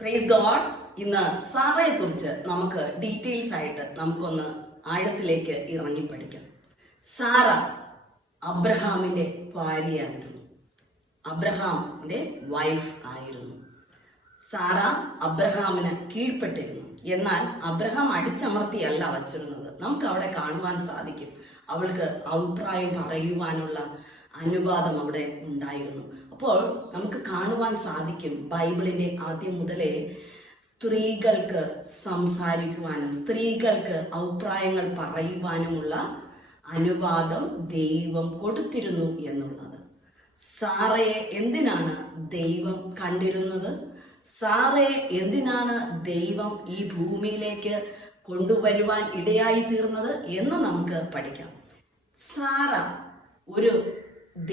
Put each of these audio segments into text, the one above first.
Praise God. ഇന്ന് സാറയെ കുറിച്ച് നമുക്ക് ഡീറ്റെയിൽസ് ആയിട്ട് നമുക്കൊന്ന് ആഴത്തിലേക്ക് ഇറങ്ങി പഠിക്കാം. സാറ അബ്രഹാമിന്റെ ഭാര്യയായിരുന്നു, അബ്രഹാമിന്റെ വൈഫ് ആയിരുന്നു. സാറ അബ്രഹാമിന് കീഴ്പ്പെട്ടിരുന്നു. എന്നാൽ അബ്രഹാം അടിച്ചമർത്തിയല്ല വച്ചിരുന്നത്. നമുക്ക് അവിടെ കാണുവാൻ സാധിക്കും, അവൾക്ക് അഭിപ്രായം പറയുവാനുള്ള അനുവാദം അവിടെ ഉണ്ടായിരുന്നു. അപ്പോൾ നമുക്ക് കാണുവാൻ സാധിക്കും, ബൈബിളിന്റെ ആദ്യം മുതലേ സ്ത്രീകൾക്ക് സംസാരിക്കുവാനും സ്ത്രീകൾക്ക് അഭിപ്രായങ്ങൾ പറയുവാനുമുള്ള അനുവാദം ദൈവം കൊടുത്തിരുന്നു എന്നുള്ളത്. സാറയെ എന്തിനാണ് ദൈവം കണ്ടിരുന്നത്? സാറയെ എന്തിനാണ് ദൈവം ഈ ഭൂമിയിലേക്ക് കൊണ്ടുവരുവാൻ ഇടയായി തീർന്നത് എന്ന് നമുക്ക് പഠിക്കാം. സാറ ഒരു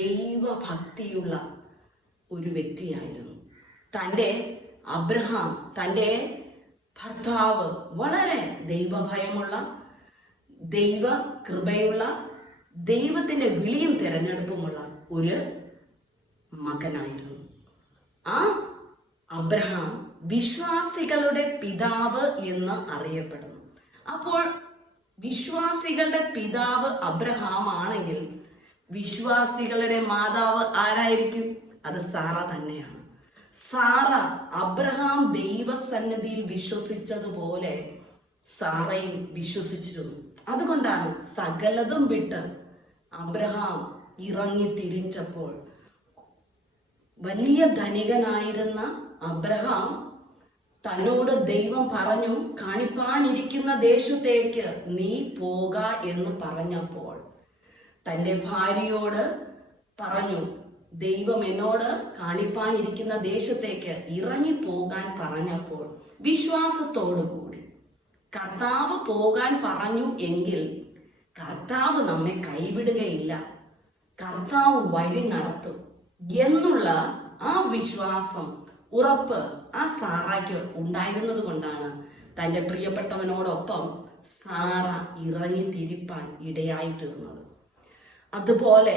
ദൈവഭക്തിയുള്ള ഒരു വ്യക്തിയായിരുന്നു. തൻ്റെ അബ്രഹാം, തൻ്റെ ഭർത്താവ് വളരെ ദൈവഭയമുള്ള, ദൈവ കൃപയുള്ള, ദൈവത്തിൻ്റെ വിളിയും തിരഞ്ഞെടുപ്പുമുള്ള ഒരു മകനായിരുന്നു. ആ അബ്രഹാം വിശ്വാസികളുടെ പിതാവ് എന്ന് അറിയപ്പെടുന്നു. അപ്പോൾ വിശ്വാസികളുടെ പിതാവ് അബ്രഹാം ആണെങ്കിൽ വിശ്വാസികളുടെ മാതാവ് ആരായിരിക്കും? അത് സാറ തന്നെയാണ്. സാറ അബ്രഹാം ദൈവസന്നിധിയിൽ വിശ്വസിച്ചതുപോലെ സാറയും വിശ്വസിച്ചിരുന്നു. അതുകൊണ്ടാണ് സകലതും വിട്ട് അബ്രഹാം ഇറങ്ങി തിരിച്ചപ്പോൾ വലിയ ധനികനായിരുന്ന അബ്രഹാം തന്നോട് ദൈവം പറഞ്ഞു, കാണിപ്പാനിരിക്കുന്ന ദേശത്തേക്ക് നീ പോക എന്ന് പറഞ്ഞപ്പോൾ തൻ്റെ ഭാര്യയോട് പറഞ്ഞു, ദൈവം എന്നോട് കാണിപ്പാനിരിക്കുന്ന ദേശത്തേക്ക് ഇറങ്ങിപ്പോകാൻ പറഞ്ഞപ്പോൾ വിശ്വാസത്തോടു കൂടി കർത്താവ് പോകാൻ പറഞ്ഞു എങ്കിൽ കർത്താവ് നമ്മെ കൈവിടുകയില്ല, കർത്താവ് വഴി നടത്തും എന്നുള്ള ആ വിശ്വാസം, ഉറപ്പ് ആ സാറയ്ക്ക് ഉണ്ടായിരുന്നത് കൊണ്ടാണ് തൻ്റെ പ്രിയപ്പെട്ടവനോടൊപ്പം സാറ ഇറങ്ങി തിരിപ്പാൻ ഇടയായി തീർന്നത്. അതുപോലെ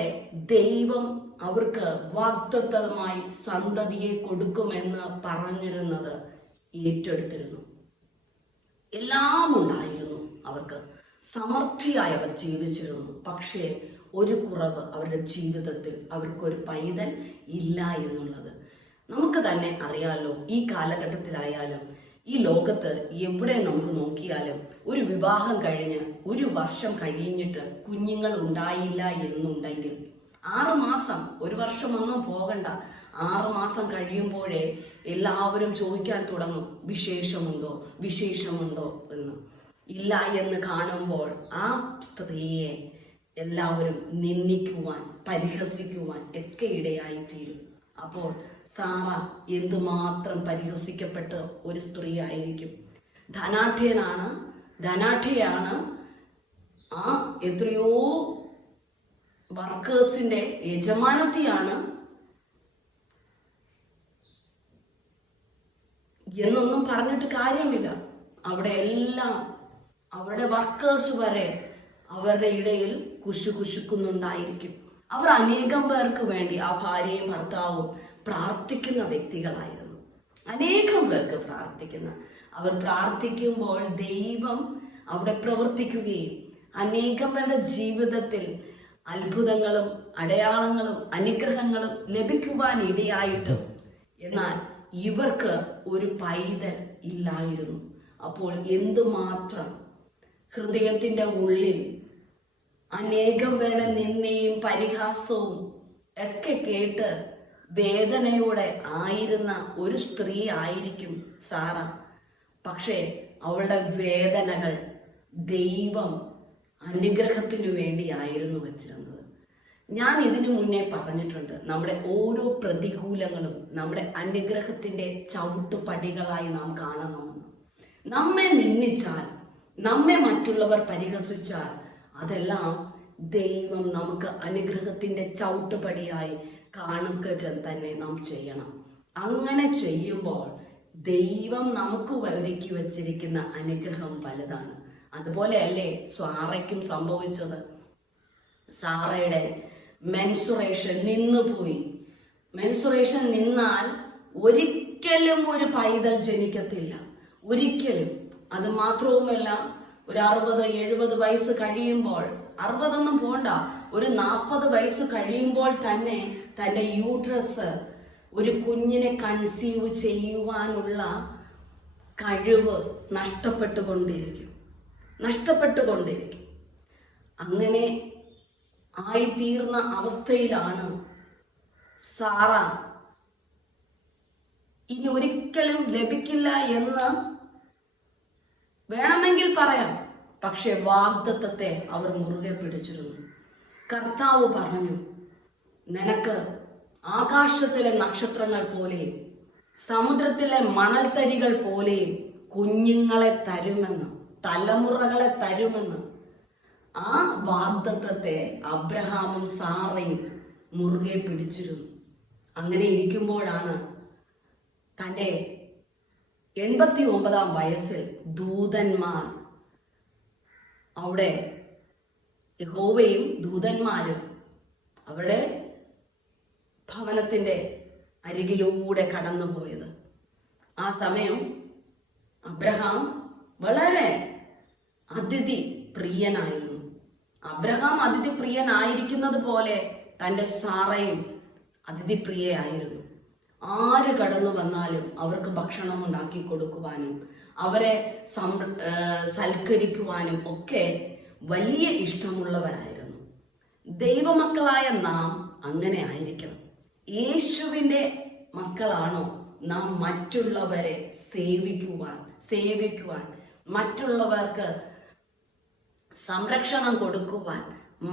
ദൈവം അവർക്ക് വാഗ്ദത്തമായി സന്തതിയെ കൊടുക്കുമെന്ന് പറഞ്ഞിരുന്നത് ഏറ്റെടുത്തിരുന്നു. എല്ലാം ഉണ്ടായിരുന്നു, അവർക്ക് സമൃദ്ധിയായി അവർ ജീവിച്ചിരുന്നു. പക്ഷേ ഒരു കുറവ് അവരുടെ ജീവിതത്തിൽ, അവർക്കൊരു പൈതൽ ഇല്ല എന്നുള്ളത് നമുക്ക് തന്നെ അറിയാലോ. ഈ കാലഘട്ടത്തിലായാലും ഈ ലോകത്ത് എവിടെ നമുക്ക് നോക്കിയാലും ഒരു വിവാഹം കഴിഞ്ഞ് ഒരു വർഷം കഴിഞ്ഞിട്ട് കുഞ്ഞുങ്ങൾ ഉണ്ടായില്ല എന്നുണ്ടെങ്കിൽ 6 മാസം, ഒരു വർഷമൊന്നും പോകണ്ട, 6 മാസം കഴിയുമ്പോഴേ എല്ലാവരും ചോദിക്കാൻ തുടങ്ങും, വിശേഷമുണ്ടോ വിശേഷമുണ്ടോ എന്ന്. ഇല്ല എന്ന് കാണുമ്പോൾ ആ സ്ത്രീയെ എല്ലാവരും നിന്ദിക്കുവാൻ, പരിഹസിക്കുവാൻ ഒക്കെ ഇടയായി തീരും. അപ്പോൾ സാറ എന്തുമാത്രം പരിഹസിക്കപ്പെട്ട ഒരു സ്ത്രീ ആയിരിക്കും. ധനാഢ്യയാണ്. ആ എത്രയോ വർക്കേഴ്സിന്റെ യജമാനത്തിയാണ് എന്നൊന്നും പറഞ്ഞിട്ട് കാര്യമില്ല. അവിടെ എല്ലാം അവരുടെ വർക്കേഴ്സ് വരെ അവരുടെ ഇടയിൽ കുശുകുശുക്കുന്നുണ്ടായിരിക്കും. അവർ അനേകം പേർക്ക് വേണ്ടി, ആ ഭാര്യയും ഭർത്താവും പ്രാർത്ഥിക്കുന്ന വ്യക്തികളായിരുന്നു. അനേകം പേർക്ക് അവർ പ്രാർത്ഥിക്കുമ്പോൾ ദൈവം അവിടെ പ്രവർത്തിക്കുകയും അനേകം പേരുടെ ജീവിതത്തിൽ അത്ഭുതങ്ങളും അടയാളങ്ങളും അനുഗ്രഹങ്ങളും ലഭിക്കുവാൻ ഇടയായിട്ടും എന്നാൽ ഇവർക്ക് ഒരു പൈതൽ ഇല്ലായിരുന്നു. അപ്പോൾ എന്തുമാത്രം ഹൃദയത്തിൻ്റെ ഉള്ളിൽ അനേകം പേരുടെ നിന്ദയും പരിഹാസവും ഒക്കെ കേട്ട് വേദനയോടെ ആയിരുന്ന ഒരു സ്ത്രീ ആയിരിക്കും സാറ. പക്ഷേ അവളുടെ വേദനകൾ ദൈവം അനുഗ്രഹത്തിനു വേണ്ടിയായിരുന്നു വെച്ചിരുന്നത്. ഞാൻ ഇതിനു മുന്നേ പറഞ്ഞിട്ടുണ്ട്, നമ്മുടെ ഓരോ പ്രതികൂലങ്ങളും നമ്മുടെ അനുഗ്രഹത്തിൻ്റെ ചവിട്ടുപടികളായി നാം കാണണമെന്ന്. നമ്മെ നിന്ദിച്ചാൽ, നമ്മെ മറ്റുള്ളവർ പരിഹസിച്ചാൽ അതെല്ലാം ദൈവം നമുക്ക് അനുഗ്രഹത്തിൻ്റെ ചവിട്ടുപടിയായി കാണുക തന്നെ നാം ചെയ്യണം. അങ്ങനെ ചെയ്യുമ്പോൾ ദൈവം നമുക്ക് ഒരുക്കി വച്ചിരിക്കുന്ന അനുഗ്രഹം വലുതാണ്. അതുപോലെയല്ലേ സാറയ്ക്കും സംഭവിച്ചത്? സാറയുടെ മെൻസുറേഷൻ നിന്നുപോയി. മെൻസുറേഷൻ നിന്നാൽ ഒരിക്കലും ഒരു പൈതൽ ജനിക്കത്തില്ല, ഒരിക്കലും. അത് മാത്രവുമല്ല, ഒരു 60-70 വയസ്സ് കഴിയുമ്പോൾ, 60 പോണ്ട, ഒരു 40 വയസ്സ് കഴിയുമ്പോൾ തന്നെ തന്റെ യൂട്രസ് ഒരു കുഞ്ഞിനെ കൺസീവ് ചെയ്യുവാനുള്ള കഴിവ് നഷ്ടപ്പെട്ടുകൊണ്ടിരിക്കും. അങ്ങനെ ആയിത്തീർന്ന അവസ്ഥയിലാണ് സാറ. ഇനി ഒരിക്കലും ലഭിക്കില്ല എന്ന് വേണമെങ്കിൽ പറയാം, പക്ഷെ വാഗ്ദത്തത്തെ അവർ മുറുകെ പിടിച്ചിരുന്നു. കർത്താവ് പറഞ്ഞു, നിനക്ക് ആകാശത്തിലെ നക്ഷത്രങ്ങൾ പോലെയും സമുദ്രത്തിലെ മണൽത്തരികൾ പോലെയും കുഞ്ഞുങ്ങളെ തരുമെന്ന്, തലമുറകളെ തരുമെന്ന്. ആ വാഗ്ദത്തത്തെ അബ്രഹാമും സാറയും മുറുകെ പിടിച്ചിരുന്നു. അങ്ങനെ ഇരിക്കുമ്പോഴാണ് തൻ്റെ 89 വയസ്സിൽ ദൂതന്മാർ, അവിടെ യഹോവയും ദൂതന്മാരും അവിടെ ഭവനത്തിന്റെ അരികിലൂടെ കടന്നുപോയത്. ആ സമയം അബ്രഹാം വളരെ അതിഥി പ്രിയനായിരുന്നു. അബ്രഹാം അതിഥി പ്രിയനായിരിക്കുന്നത് പോലെ തൻ്റെ സാറയും അതിഥി പ്രിയയായിരുന്നു. ആര് കടന്നു വന്നാലും അവർക്ക് ഭക്ഷണം ഉണ്ടാക്കി കൊടുക്കുവാനും അവരെ സൽക്കരിക്കുവാനും ഒക്കെ വലിയ ഇഷ്ടമുള്ളവരായിരുന്നു. ദൈവമക്കളായ നാം അങ്ങനെ ആയിരിക്കണം. യേശുവിൻ്റെ മക്കളാണോ നാം മറ്റുള്ളവരെ സേവിക്കുവാൻ, മറ്റുള്ളവർക്ക് സംരക്ഷണം കൊടുക്കുവാൻ,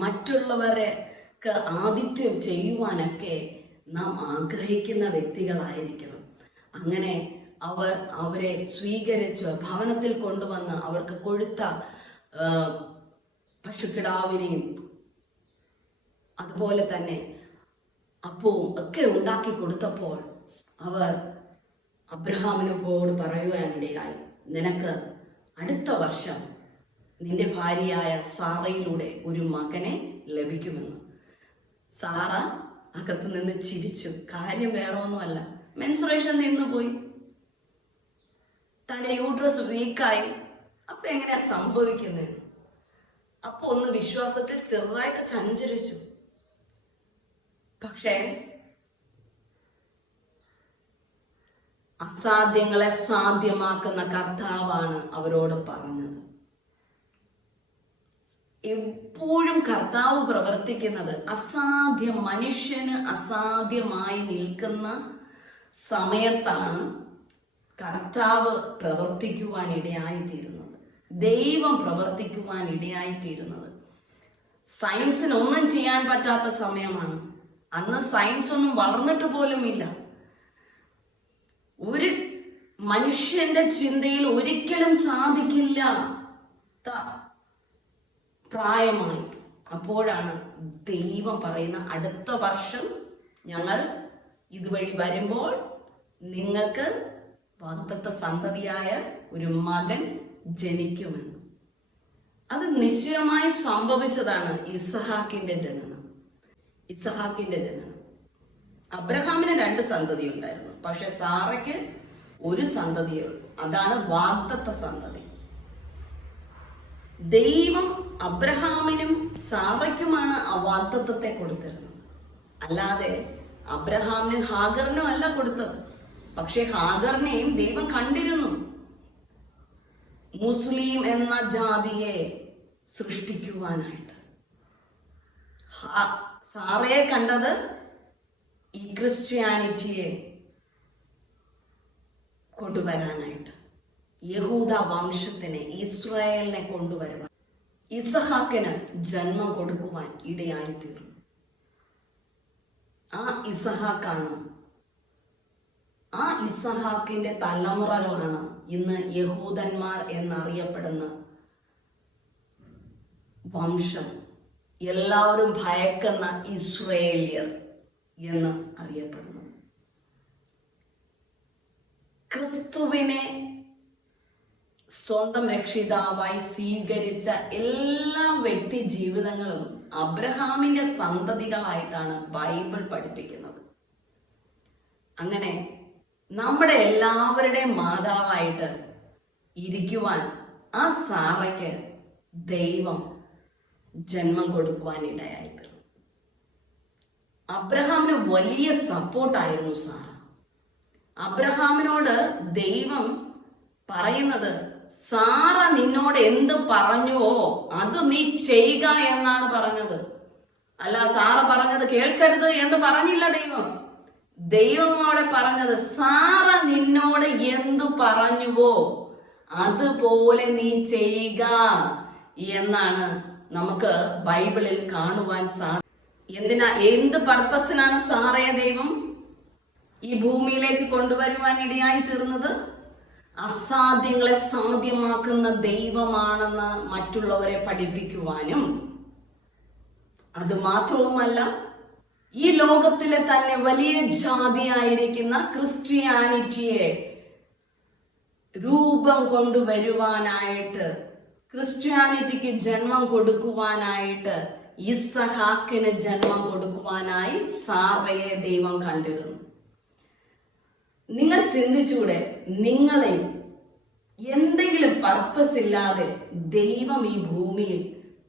മറ്റുള്ളവർക്ക് ആതിഥ്യം ചെയ്യുവാനൊക്കെ നാം ആഗ്രഹിക്കുന്ന വ്യക്തികളായിരിക്കണം. അങ്ങനെ അവരെ സ്വീകരിച്ച് ഭവനത്തിൽ കൊണ്ടുവന്ന് അവർക്ക് കൊഴുത്ത പശുക്കിടാവിനെയും അതുപോലെ തന്നെ അപ്പവും ഒക്കെ ഉണ്ടാക്കി കൊടുത്തപ്പോൾ അവർ അബ്രഹാമിനോട് പറയുവാനിടയായി, നിനക്ക് അടുത്ത വർഷം നിന്റെ ഭാര്യയായ സാറയിലൂടെ ഒരു മകനെ ലഭിക്കുമെന്ന്. സാറ അകത്ത് നിന്ന് ചിരിച്ചു. കാര്യം വേറെ ഒന്നുമല്ല, മെൻസുറേഷൻ നിന്നുപോയി, തന്റെ യൂട്രസ് വീക്കായി. അപ്പൊ എങ്ങനെയാ സംഭവിക്കുന്നത്? അപ്പൊ ഒന്ന് വിശ്വാസത്തിൽ ചെറുതായിട്ട് ചഞ്ചരിച്ചു. പക്ഷേ അസാധ്യങ്ങളെ സാധ്യമാക്കുന്ന കർത്താവാണ് അവരോട് പറഞ്ഞത്. എപ്പോഴും കർത്താവ് പ്രവർത്തിക്കുന്നത് മനുഷ്യന് അസാധ്യമായി നിൽക്കുന്ന സമയത്താണ് കർത്താവ് പ്രവർത്തിക്കുവാൻ ഇടയായിത്തീരുന്നത്, ദൈവം പ്രവർത്തിക്കുവാൻ ഇടയായിത്തീരുന്നത്. സയൻസിന് ഒന്നും ചെയ്യാൻ പറ്റാത്ത സമയമാണ്. അന്ന് സയൻസ് ഒന്നും വളർന്നിട്ട് പോലുമില്ല. ഒരു മനുഷ്യന്റെ ചിന്തയിൽ ഒരിക്കലും സാധിക്കില്ല പ്രായമായി. അപ്പോഴാണ് ദൈവം പറയുന്ന, അടുത്ത വർഷം ഞങ്ങൾ ഇതുവഴി വരുമ്പോൾ നിങ്ങൾക്ക് വാഗ്ദത്ത സന്തതിയായ ഒരു മകൻ ജനിക്കുമെന്ന്. അത് നിശ്ചയമായി സംഭവിച്ചതാണ് ഇസഹാക്കിന്റെ ജനനം. അബ്രഹാമിന് 2 സന്തതി ഉണ്ടായിരുന്നു, പക്ഷെ സാറയ്ക്ക് ഒരു സന്തതിയേ ഉള്ളൂ. അതാണ് വാഗ്ദത്ത സന്തതി. ദൈവം അബ്രഹാമിനും സാറയ്ക്കുമാണ് ആ വാഗ്ദത്തത്തെ കൊടുത്തിരുന്നത്, അല്ലാതെ അബ്രഹാമിനും ഹാഗറിനും അല്ല കൊടുത്തത്. പക്ഷെ ഹാഗറിനെയും ദൈവം കണ്ടിരുന്നു. മുസ്ലിം എന്ന ജാതിയെ സൃഷ്ടിക്കുവാനായിട്ട് സാറയെ കണ്ടത് ഈ ക്രിസ്ത്യാനിറ്റിയെ കൊണ്ടുവരാനായിട്ട്, യഹൂദ വംശത്തിനെ, ഇസ്രായേലിനെ കൊണ്ടുവരുവാൻ, ഇസഹാക്കിന് ജന്മം കൊടുക്കുവാൻ ഇടയായിത്തീർന്നു. ആ ഇസഹാക്കിന്റെ തലമുറകളാണ് ഇന്ന് യഹൂദന്മാർ എന്നറിയപ്പെടുന്ന വംശം. എല്ലാവരും ഭയക്കുന്ന ഇസ്രായേലിയർ എന്ന് അറിയപ്പെടുന്നു. ക്രിസ്തുവിനെ സ്വന്തം രക്ഷിതാവായി സ്വീകരിച്ച എല്ലാ വ്യക്തി ജീവിതങ്ങളും അബ്രഹാമിന്റെ സന്തതികളായിട്ടാണ് ബൈബിൾ പഠിപ്പിക്കുന്നത്. അങ്ങനെ നമ്മുടെ എല്ലാവരുടെയും മാതാവായിട്ട് ഇരിക്കുവാൻ ആ സാറയ്ക്ക് ദൈവം ജന്മം കൊടുക്കുവാനിടയായി തീർന്നു. അബ്രഹാമിന് വലിയ സപ്പോർട്ടായിരുന്നു സാറ. അബ്രഹാമിനോട് ദൈവം പറയുന്നത്, സാറ നിന്നോട് എന്ത് പറഞ്ഞുവോ അത് നീ ചെയ്യുക എന്നാണ് പറഞ്ഞത്. അല്ല സാറ പറഞ്ഞത് കേൾക്കരുത് എന്ന് പറഞ്ഞില്ല ദൈവം. ദൈവം അവിടെ പറഞ്ഞത്, സാറ നിന്നോട് എന്തു പറഞ്ഞുവോ അതുപോലെ നീ ചെയ്യുക എന്നാണ് നമുക്ക് ബൈബിളിൽ കാണുവാൻ എന്ത് പർപ്പസിനാണ് സാറയെ ദൈവം ഈ ഭൂമിയിലേക്ക് കൊണ്ടുവരുവാൻ ഇടയായി തീർന്നത്? അസാധ്യങ്ങളെ സാധ്യമാക്കുന്ന ദൈവമാണെന്ന് മറ്റുള്ളവരെ പഠിപ്പിക്കുവാനും, അത് മാത്രവുമല്ല ഈ ലോകത്തിലെ തന്നെ വലിയ ജാതിയായിരിക്കുന്ന ക്രിസ്ത്യാനിറ്റിയെ രൂപം കൊണ്ടുവരുവാനായിട്ട്, ക്രിസ്ത്യാനിറ്റിക്ക് ജന്മം കൊടുക്കുവാനായിട്ട്, ഇസഹാക്കിന് ജന്മം കൊടുക്കുവാനായി സാറയെ ദൈവം കണ്ടിരുന്നു. നിങ്ങൾ ചിന്തിച്ചൂടെ, നിങ്ങളെ എന്തെങ്കിലും പർപ്പസ് ഇല്ലാതെ ദൈവം ഈ ഭൂമിയിൽ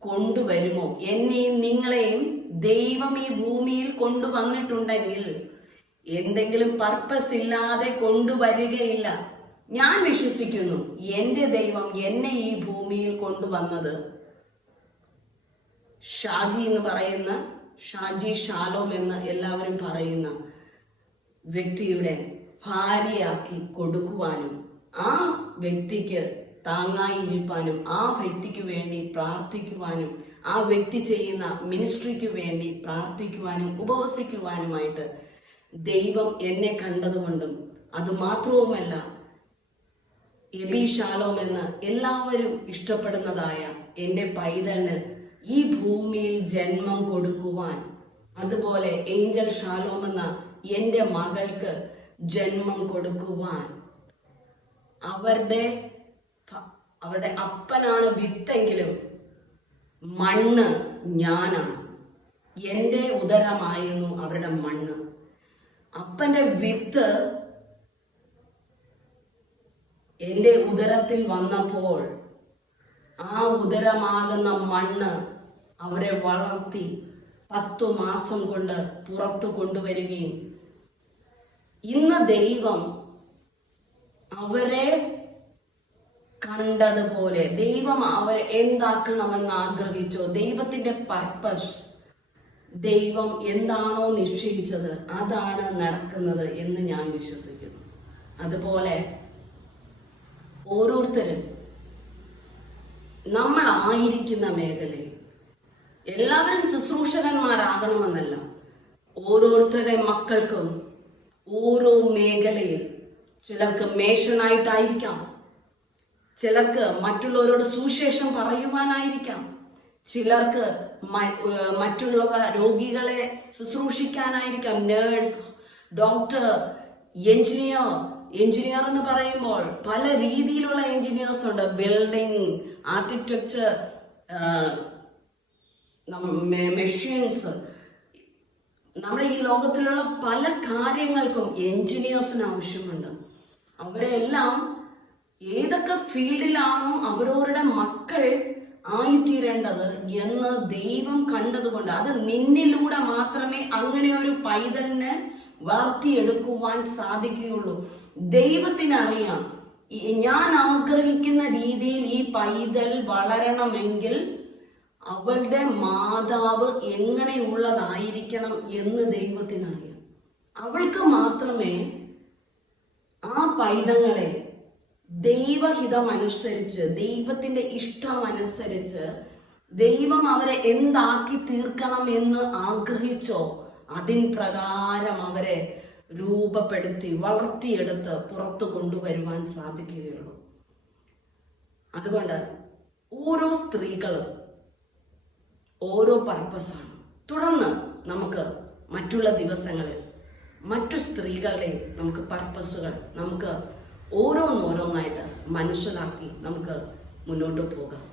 കൊണ്ടുവരുമോ? എന്നെയും നിങ്ങളെയും ദൈവം ഈ ഭൂമിയിൽ കൊണ്ടുവന്നിട്ടുണ്ടെങ്കിൽ എന്തെങ്കിലും പർപ്പസ് ഇല്ലാതെ കൊണ്ടുവരികയില്ല. ഞാൻ വിശ്വസിക്കുന്നു എൻ്റെ ദൈവം എന്നെ ഈ ഭൂമിയിൽ കൊണ്ടുവന്നത് ഷാജി ഷാലോം എന്ന് എല്ലാവരും പറയുന്ന വ്യക്തിയുടെ ഭാര്യയാക്കി കൊടുക്കുവാനും, ആ വ്യക്തിക്ക് താങ്ങായി ഇരിപ്പാനും, ആ വ്യക്തിക്ക് വേണ്ടി പ്രാർത്ഥിക്കുവാനും, ആ വ്യക്തി ചെയ്യുന്ന മിനിസ്ട്രിക്ക് വേണ്ടി പ്രാർത്ഥിക്കുവാനും ഉപവസിക്കുവാനുമായിട്ട് ദൈവം എന്നെ കണ്ടതുകൊണ്ടും, അത് മാത്രവുമല്ല എബി ഷാലോം എന്ന് എല്ലാവരും ഇഷ്ടപ്പെടുന്നതായ എൻ്റെ പൈതലിന് ഈ ഭൂമിയിൽ ജന്മം കൊടുക്കുവാൻ, അതുപോലെ ഏഞ്ചൽ ഷാലോം എന്ന എൻ്റെ മകൾക്ക് ജന്മം കൊടുക്കുവാൻ, അവരുടെ അപ്പനാണ് വിത്തെങ്കിലും മണ്ണ് ഞാനാണ്. എൻ്റെ ഉദരമായിരുന്നു അവരുടെ മണ്ണ്. അപ്പന്റെ വിത്ത് എൻ്റെ ഉദരത്തിൽ വന്നപ്പോൾ ആ ഉദരമാകുന്ന മണ്ണ് അവരെ വളർത്തി 10 മാസം കൊണ്ട് പുറത്തു കൊണ്ടുവരികയും, ഇന്ന് ദൈവം അവരെ കണ്ടതുപോലെ ദൈവം അവരെ എന്താക്കണമെന്ന് ആഗ്രഹിച്ചോ, ദൈവത്തിന്റെ പർപ്പസ്, ദൈവം എന്താണോ നിശ്ചയിച്ചത് അതാണ് നടക്കുന്നത് എന്ന് ഞാൻ വിശ്വസിക്കുന്നു. അതുപോലെ ഓരോരുത്തരും നമ്മൾ ആയിരിക്കുന്ന മേഖലയിൽ എല്ലാവരും ശുശ്രൂഷകന്മാരാകണമെന്നല്ല, ഓരോരുത്തരുടെ മക്കൾക്കും ഓരോ മേഖലയിൽ, ചിലർക്ക് മേഷനായിട്ടായിരിക്കാം, ചിലർക്ക് മറ്റുള്ളവരോട് സുവിശേഷം പറയുവാനായിരിക്കാം, ചിലർക്ക് മറ്റുള്ള രോഗികളെ ശുശ്രൂഷിക്കാനായിരിക്കാം, നേഴ്സ്, ഡോക്ടർ, എഞ്ചിനീയർ എന്ന് പറയുമ്പോൾ പല രീതിയിലുള്ള എഞ്ചിനീയേഴ്സ് ഉണ്ട്. ബിൽഡിംഗ്, ആർക്കിടെക്ചർ, മെഷീൻസ്, നമ്മുടെ ഈ ലോകത്തിലുള്ള പല കാര്യങ്ങൾക്കും എഞ്ചിനീയേഴ്സിന് ആവശ്യമുണ്ട്. അവരെല്ലാം ഏതൊക്കെ ഫീൽഡിലാണോ അവരവരുടെ മക്കൾ ആയിത്തീരേണ്ടത് എന്ന് ദൈവം കണ്ടതുകൊണ്ട്, അത് നിന്നിലൂടെ മാത്രമേ അങ്ങനെ ഒരു പൈതലിനെ വളർത്തിയെടുക്കുവാൻ സാധിക്കുകയുള്ളൂ. ദൈവത്തിനറിയാം ഞാൻ ആഗ്രഹിക്കുന്ന രീതിയിൽ ഈ പൈതൽ വളരണമെങ്കിൽ അവളുടെ മാതാവ് എങ്ങനെയുള്ളതായിരിക്കണം എന്ന് ദൈവത്തിനറിയാം. അവൾക്ക് മാത്രമേ ആ പൈതങ്ങളെ ദൈവഹിതമനുസരിച്ച്, ദൈവത്തിന്റെ ഇഷ്ടമനുസരിച്ച് ദൈവം അവരെ എന്താക്കി തീർക്കണം എന്ന് ആഗ്രഹിച്ചോ അതിൻ പ്രകാരം അവരെ രൂപപ്പെടുത്തി വളർത്തിയെടുത്ത് പുറത്തു കൊണ്ടുവരുവാൻ സാധിക്കുകയുള്ളൂ. അതുകൊണ്ട് ഓരോ സ്ത്രീകളും ഓരോ പർപ്പസാണ്. തുടർന്ന് നമുക്ക് മറ്റുള്ള ദിവസങ്ങളിൽ മറ്റു സ്ത്രീകളുടെയും നമുക്ക് പർപ്പസുകൾ നമുക്ക് ഓരോന്നോരോന്നായിട്ട് മനസ്സിലാക്കി നമുക്ക് മുന്നോട്ട് പോകാം.